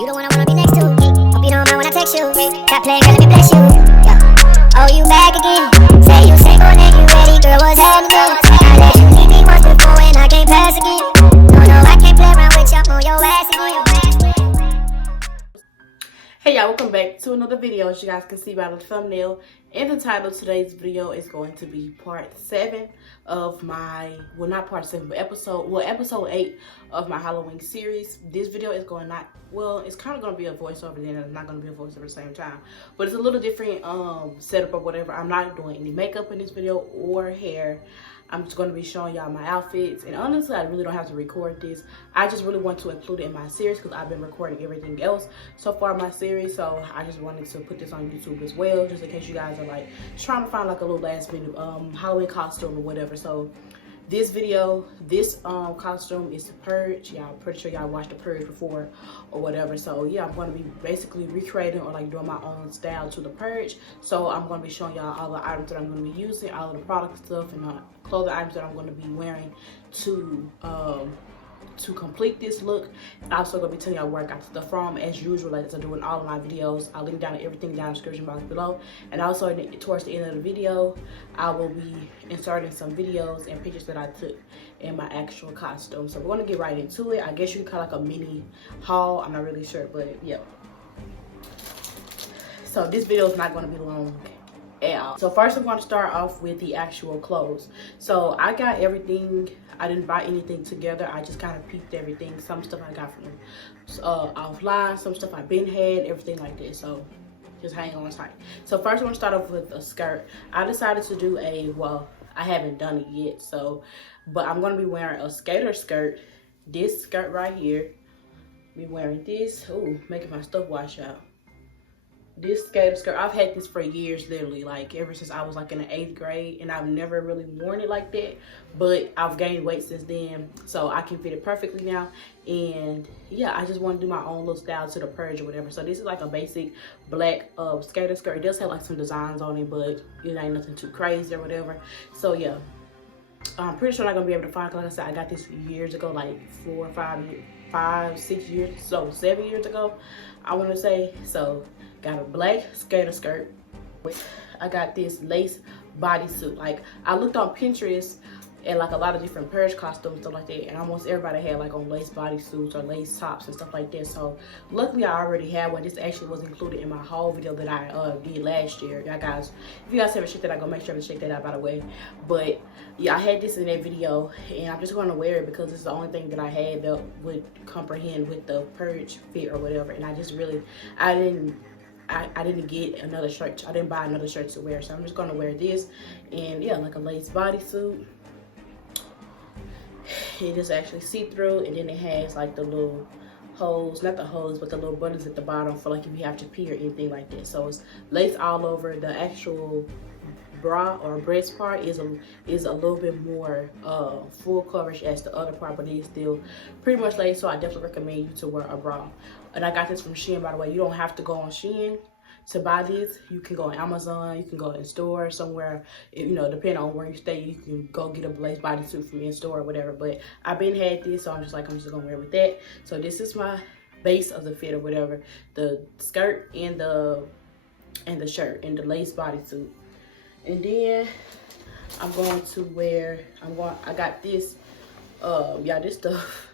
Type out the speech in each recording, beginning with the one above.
You the one I wanna be next to. Hope you don't mind when I text you. Stop playing, girl, let me bless you. Yeah. Oh, you back again. Say you single and you ready, girl, what's happening? I let you leave me once before and I can't pass again. No, I can't play around with you, I'm on your ass again. Hey y'all, welcome back to another video. As you guys can see by the thumbnail and the title of today's video is going to be part 7 of my, well, not part 7, but episode 8 of my Halloween series. This video is going it's kind of going to be a voiceover, then it's not going to be a voiceover at the same time, but it's a little different setup or whatever. I'm not doing any makeup in this video or hair. I'm just going to be showing y'all my outfits, and honestly I really don't have to record this. I just really want to include it in my series because I've been recording everything else so far in my series, so I just wanted to put this on YouTube as well, just in case you guys are like trying to find like a little last minute Halloween costume or whatever. So this video, this costume is the Purge. Y'all pretty sure y'all watched the Purge before or whatever. So yeah, I'm going to be basically recreating or like doing my own style to the Purge. So I'm going to be showing y'all all the items that I'm going to be using, all of the product stuff and clothing items that I'm going to be wearing to complete this look. I'm also going to be telling y'all where I got the stuff from, as usual, like I do in all of my videos. I'll link down to everything down in the description box below, and also towards the end of the video I will be inserting some videos and pictures that I took in my actual costume. So we're going to get right into it. I guess you can call it like a mini haul, I'm not really sure, but yeah. So this video is not going to be long at all. So first I'm going to start off with the actual clothes. So I got everything, I didn't buy anything together, I just kind of peeped everything. Some stuff I got from offline, some stuff I've been had, everything like this. So just hang on tight. So first I'm going to start off with a skirt. I decided to do I haven't done it yet, but I'm going to be wearing a skater skirt. This skirt right here, be wearing this. Ooh, making my stuff wash out. This skater skirt, I've had this for years, literally, like ever since I was like in the 8th grade, and I've never really worn it like that, but I've gained weight since then, so I can fit it perfectly now. And yeah, I just want to do my own little style to the Purge or whatever. So this is like a basic black skater skirt. It does have like some designs on it, but it ain't nothing too crazy or whatever. So yeah, I'm pretty sure I'm not gonna be able to find it. Like I said, I got this years ago, like 4 or 5, 6 years, so 7 years ago, I want to say. So got a black skater skirt. I got this lace bodysuit. Like I looked on Pinterest and like a lot of different Purge costumes, stuff like that, and almost everybody had like on lace bodysuits or lace tops and stuff like that. So luckily I already had one. This actually was included in my haul video that I did last year. Y'all guys, if you guys haven't checked that out, go make sure to check that out, by the way. But yeah, I had this in that video, and I'm just going to wear it because it's the only thing that I had that would comprehend with the Purge fit or whatever. And I just really, I didn't get another shirt. I didn't buy another shirt to wear, so I'm just gonna wear this. And yeah, like a lace bodysuit. It is actually see-through, and then it has like the little holes, not the holes, but the little buttons at the bottom for like if you have to pee or anything like that. So it's lace all over. The actual bra or breast part is a little bit more full coverage as the other part, but it is still pretty much lace. So I definitely recommend you to wear a bra. And I got this from Shein, by the way. You don't have to go on Shein to buy this. You can go on Amazon, you can go in store somewhere, you know, depending on where you stay, you can go get a lace bodysuit from in store or whatever. But I've been had this, so I'm just gonna wear with that. So this is my base of the fit or whatever, the skirt and the shirt and the lace bodysuit. And then I'm going to wear, I got this, yeah, this stuff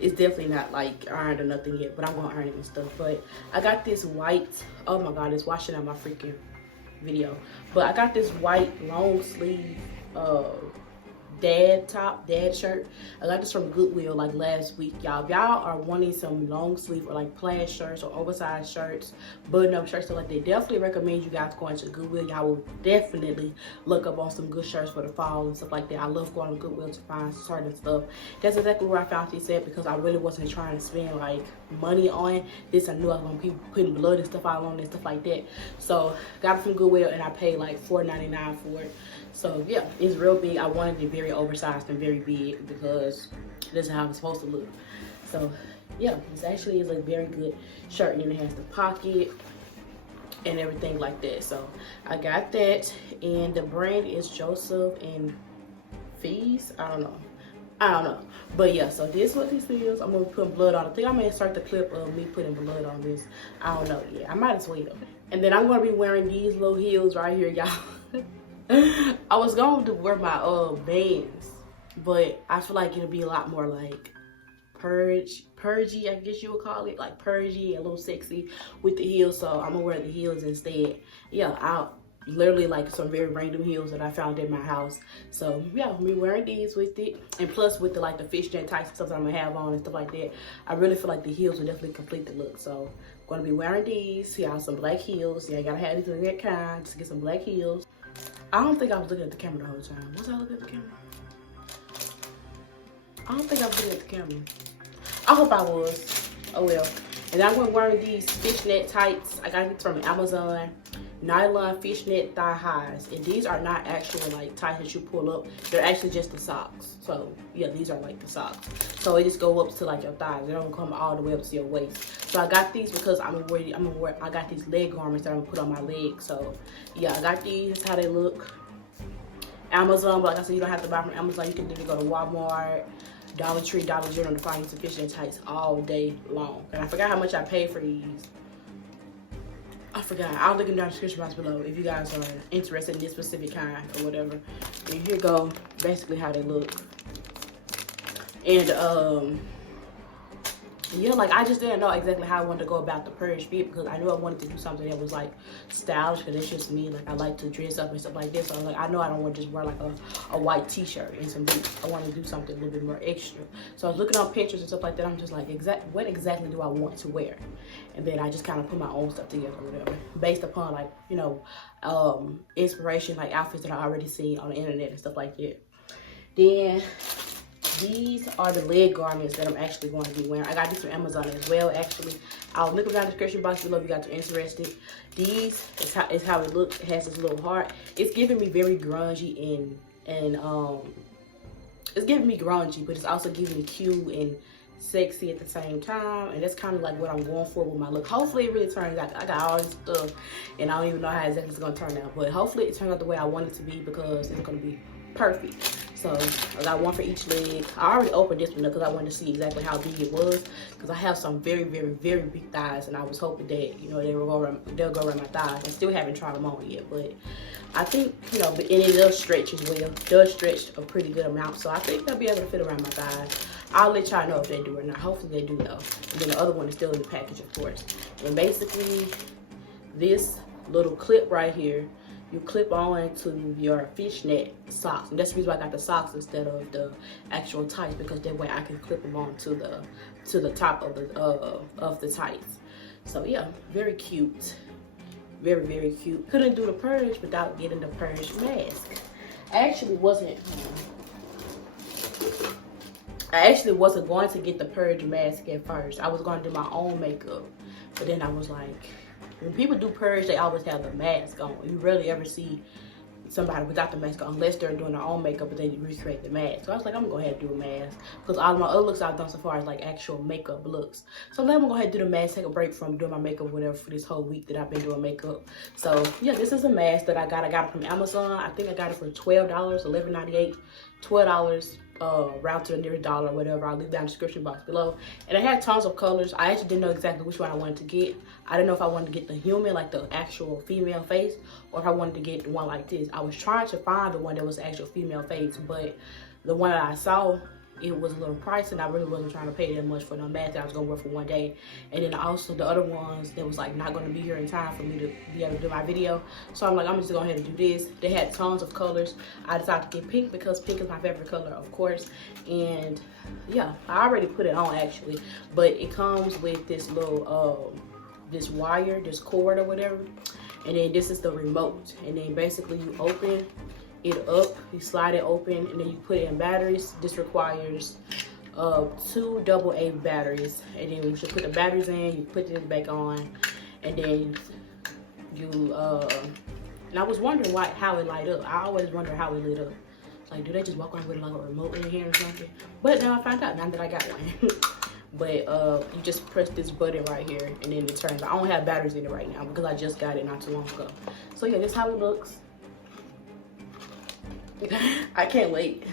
it's definitely not like ironed or nothing yet, but I'm gonna iron it and stuff. But I got this white, oh my god, it's washing out my freaking video, but I got this white long sleeve dad shirt. I got this from Goodwill like last week, y'all. If y'all are wanting some long sleeve or like plaid shirts or oversized shirts, button up shirts, stuff like that, definitely recommend you guys going to Goodwill. Y'all will definitely look up on some good shirts for the fall and stuff like that. I love going to Goodwill to find certain stuff. That's exactly where I found this at, because I really wasn't trying to spend like money on this. I knew I was gonna be putting blood and stuff out on it and stuff like that. So got it from Goodwill, and I paid like $4.99 for it. So yeah, it's real big. I wanted it very oversized and very big because this is how it's supposed to look. So yeah, this actually is a very good shirt, and then it has the pocket and everything like that. So I got that, and the brand is Joseph and Fees. I don't know. I don't know. But yeah, so this is what this is. I'm gonna put blood on it. I think I may insert the clip of me putting blood on this. I don't know yet. I might as well. And then I'm gonna be wearing these little heels right here, y'all. I was going to wear my Vans, but I feel like it'll be a lot more like purgy, I guess you would call it, like purgy, a little sexy with the heels. So I'm gonna wear the heels instead. Yeah, I'll literally like some very random heels that I found in my house. So yeah, me wearing these with it, and plus with the like the fishnet tights and stuff that I'm gonna have on and stuff like that, I really feel like the heels will definitely complete the look. So I'm gonna be wearing these. Yeah, some black heels. Yeah, I gotta have these of that kind. Just get some black heels. I don't think I was looking at the camera the whole time. Was I looking at the camera? I don't think I was looking at the camera. I hope I was. Oh well. And I'm going to wear these fishnet tights. I got these from Amazon. Nylon fishnet thigh highs. And these are not actual like tights that you pull up. They're actually just the socks. So yeah, these are like the socks. So they just go up to like your thighs. They don't come all the way up to your waist. So I got these because I got these leg garments that I'm gonna put on my legs. So yeah, I got these. That's how they look. Amazon, but like I said, you don't have to buy from Amazon. You can literally go to Walmart, Dollar Tree, Dollar General to find these fishnet tights all day long. And I forgot how much I paid for these. I forgot. I'll link them down in the description box below if you guys are interested in this specific kind or whatever. And here go basically how they look. And yeah, like I just didn't know exactly how I wanted to go about the purge fit, because I knew I wanted to do something that was like stylish, because it's just me. Like I like to dress up and stuff like this. So like I know I don't want to just wear like a white t-shirt and some boots. I want to do something a little bit more extra. So I was looking on pictures and stuff like that. I'm just like, what exactly do I want to wear? And then I just kind of put my own stuff together or whatever, based upon like, you know, inspiration, like outfits that I already seen on the internet and stuff like that. Then these are the leg garments that I'm actually going to be wearing. I got these from Amazon as well, actually. I'll link them down in the description box below if you guys are interested. These is how it looks. It has this little heart. It's giving me very grungy and it's giving me grungy, but it's also giving me cute and sexy at the same time. And that's kind of like what I'm going for with my look. Hopefully it really turns out. I got all this stuff and I don't even know how exactly it's going to turn out. But hopefully it turns out the way I want it to be, because it's going to be perfect. So I got one for each leg. I already opened this one up because I wanted to see exactly how big it was, because I have some very, very, very big thighs, and I was hoping that, you know, they'll go around my thighs. I still haven't tried them on yet, but I think, you know, and it does stretch as well. It does stretch a pretty good amount, so I think they'll be able to fit around my thighs. I'll let y'all know if they do or not. Hopefully they do though. And then the other one is still in the package, of course. And basically, this little clip right here, you clip on to your fishnet socks, and that's the reason why I got the socks instead of the actual tights, because that way I can clip them on to the top of the tights. So yeah, very cute, very, very cute. Couldn't do the purge without getting the purge mask. I actually wasn't going to get the purge mask at first. I was going to do my own makeup, but then I was like, when people do purge, they always have the mask on. You rarely ever see somebody without the mask on, unless they're doing their own makeup, but they recreate the mask. So I was like, I'm gonna go ahead and do a mask, because all of my other looks I've done so far is like actual makeup looks. So I'm gonna go ahead and do the mask, take a break from doing my makeup, whatever, for this whole week that I've been doing makeup. So yeah, this is a mask that I got. I got it from Amazon. I think I got it for $12, $11.98, $12. Route to the nearest dollar or whatever. I'll leave down in the description box below. And I had tons of colors. I actually didn't know exactly which one I wanted to get. I didn't know if I wanted to get the human, like the actual female face, or if I wanted to get the one like this. I was trying to find the one that was the actual female face, but the one that I saw, it was a little pricey, and I really wasn't trying to pay that much for no mask that I was gonna wear for one day. And then also the other ones that was like not gonna be here in time for me to be able to do my video. So I'm like, I'm just gonna go ahead and do this. They had tons of colors. I decided to get pink because pink is my favorite color, of course. And yeah, I already put it on actually, but it comes with this little this wire, this cord or whatever. And then this is the remote. And then basically you open it up, you slide it open, and then you put it in batteries. This requires 2 AA batteries, and then you should put the batteries in, you put this back on, and then you and I was wondering how it light up. I always wonder how it lit up. Like, do they just walk around with like a remote in here or something? But now I found out, now that I got one. But you just press this button right here, and then it turns. I don't have batteries in it right now because I just got it not too long ago. So yeah, this is how it looks. I can't wait.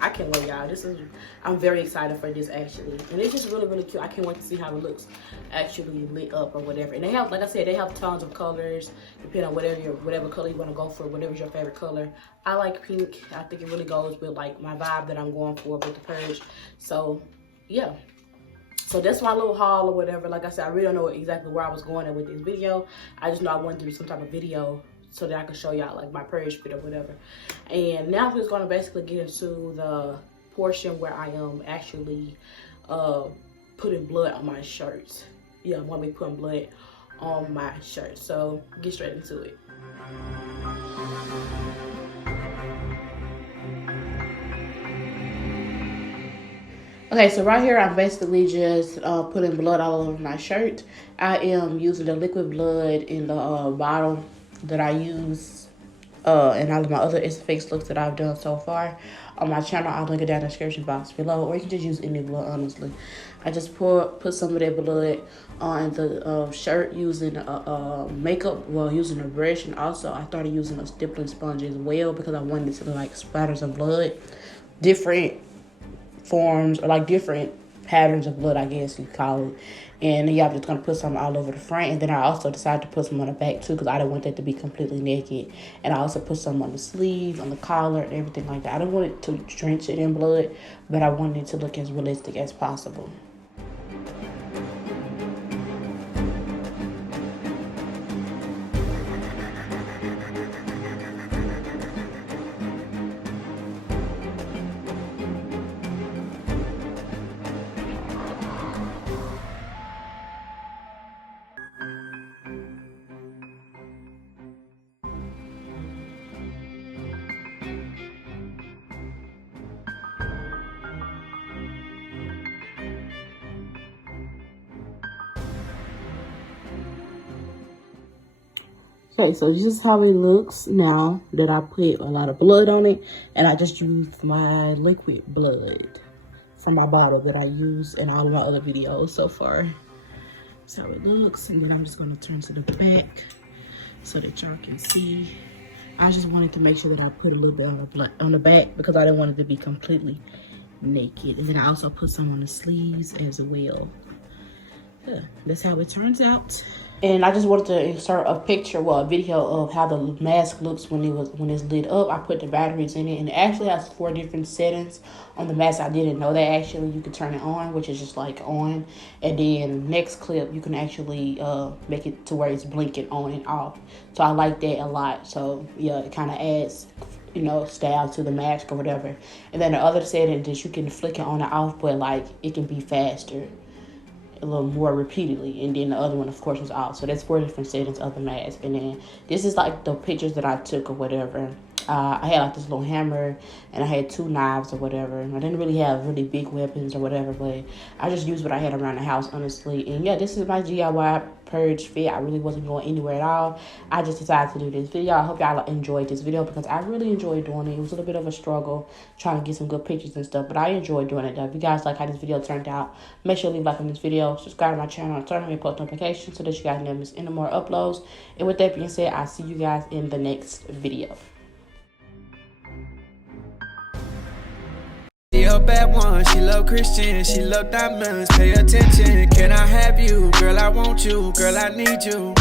I can't wait, y'all. I'm very excited for this actually, and it's just really cute. I can't wait to see how it looks actually lit up or whatever. And they have, like I said, they have tons of colors depending on whatever color you want to go for, whatever's your favorite color. I like pink. I think it really goes with like my vibe that I'm going for with the purge. So yeah. So that's my little haul or whatever. Like I said, I really don't know exactly where I was going with this video. I just know I wanted to do some type of video so that I could show y'all like my purge fit or whatever. And now we're just gonna basically get into the portion where I am actually putting blood on my shirts. Yeah, I'm gonna be putting blood on my shirt. So get straight into it. Okay, so right here I'm basically just putting blood all over my shirt. I am using the liquid blood in the bottle that I use and all of my other It's Fake looks that I've done so far on my channel. I'll link it down in the description box below, or you can just use any blood, honestly. I just put some of that blood on the shirt using using a brush, and also I started using a stippling sponge as well because I wanted it to look like splatters of blood, different forms or like different patterns of blood, I guess you call it. And yeah, I'm just gonna put some all over the front, and then I also decided to put some on the back too because I didn't want that to be completely naked. And I also put some on the sleeve, on the collar, and everything like that. I didn't want it to drench it in blood, but I wanted it to look as realistic as possible. Okay, so this is how it looks now that I put a lot of blood on it, and I just used my liquid blood from my bottle that I use in all of my other videos so far. That's how it looks, and then I'm just going to turn to the back so that y'all can see. I just wanted to make sure that I put a little bit on the back because I didn't want it to be completely naked, and then I also put some on the sleeves as well. Yeah, that's how it turns out. And I just wanted to insert a picture, well, a video of how the mask looks when it's lit up. I put the batteries in it, and it actually has 4 different settings on the mask. I didn't know that actually. You can turn it on, which is just like on, and then next clip you can actually make it to where it's blinking on and off. So I like that a lot. So yeah, it kind of adds, you know, style to the mask or whatever. And then the other setting is you can flick it on and off, but like it can be faster, a little more repeatedly, and then the other one of course was off. So that's 4 different settings of the mask. And then this is like the pictures that I took or whatever. I had like this little hammer, and I had 2 knives or whatever. I didn't really have really big weapons or whatever, but I just used what I had around the house, honestly. And yeah, this is my DIY purge fit. I really wasn't going anywhere at all. I just decided to do this video. I hope y'all enjoyed this video because I really enjoyed doing it. It was a little bit of a struggle trying to get some good pictures and stuff, but I enjoyed doing it though. If you guys like how this video turned out, make sure to leave a like on this video, subscribe to my channel, and turn on your post notifications so that you guys never miss any more uploads. And with that being said, I'll see you guys in the next video. She a bad one, she love Christian, she love diamonds, pay attention. Can I have you? Girl, I want you, girl, I need you.